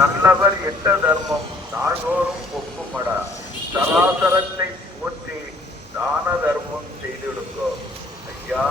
நல்லவர் எட்ட தர்மம்? நாள்தோறும் ஒப்புமடா. சராசரத்தை போற்றி தான தர்மம் செய்திடுங்கோ. ஐயா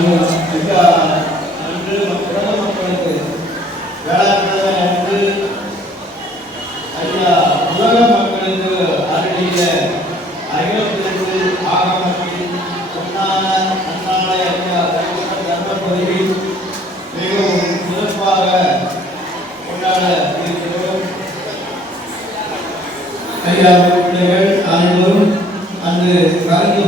நாங்கள் அன்று உலக மக்களுக்கு வேளாண்மை அன்று ஐயா உலக மக்களுக்கு அருளிய ஐம்பத்தி ஆகமத்தில் பொன்னான அன்னாலை ஐயா தைவ தர்மபுரியில் மிகவும் சிறப்பாக கொண்டாட இருக்கிறோம் ஐயா பிள்ளைகள் அனைவரும் அன்று கலந்து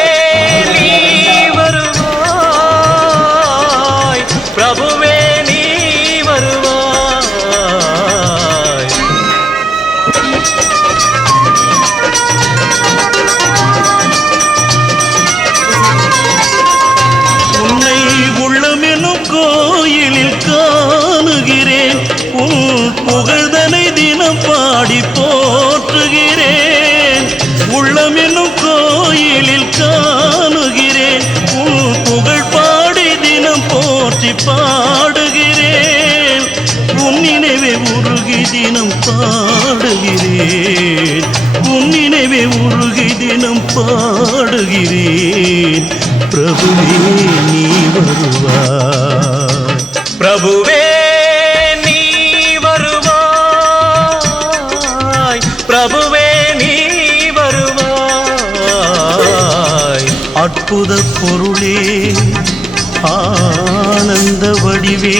தினம் பாடுகிறேன். உன் நினைவை உருகி தினம் பாடுகிறேன். பிரபுவே நீ வருவாய். பிரபுவே நீ வருவாய். பிரபுவே நீ வருவாய். அற்புத பொருளே ஆனந்த வடிவே